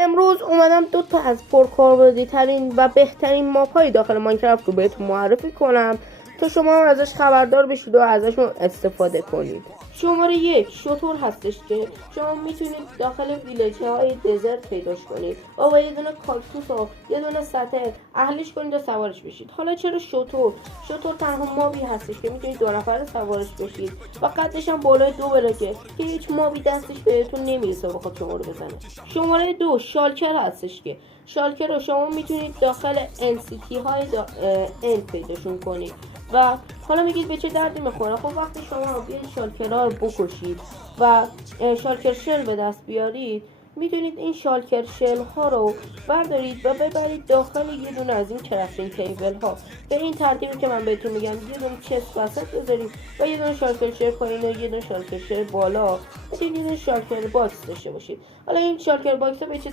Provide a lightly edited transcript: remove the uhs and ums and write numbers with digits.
امروز اومدم دو تا از پرکاربردی ترین و بهترین ماپ های داخل ماینکرافت رو بهتون معرفی کنم تا شما هم ازش خبردار بشید و ازشون استفاده کنید. شماره 1 شتر هستش که شما میتونید داخل ویلج های دزرت پیداش کنید و با یه دونه کاکتوس و یه دونه سطح اهلیش کنید و سوارش بشید. حالا چرا شتر تنها مابی هستش که میتونید دو نفره سوارش بشید و قدش هم بالای 2 بلاکه که هیچ مابی دستش بهتون نمیرسه بخواد شما رو بزنه. شماره 2 شالکر هستش که شالکر رو شما میتونید داخل NCT های اند پیداشون کنید و حالا میگید به چه دردی میخوره. خب وقتی شما بیاید شالکرها رو بکشید و شالکر شل به دست بیارید، میتونید این شالکر شل ها رو بردارید و ببرید داخل یه دونه از این کرافتینگ تیبل ها. به این ترتیبی که من بهتون میگم، یه دونه چست وسط بذارید و یه دونه شالکر شل پایین و یه دونه شالکر شل بالا، یه دونه شالکر باکس داشته باشید. حالا این شالکر باکس ها به چه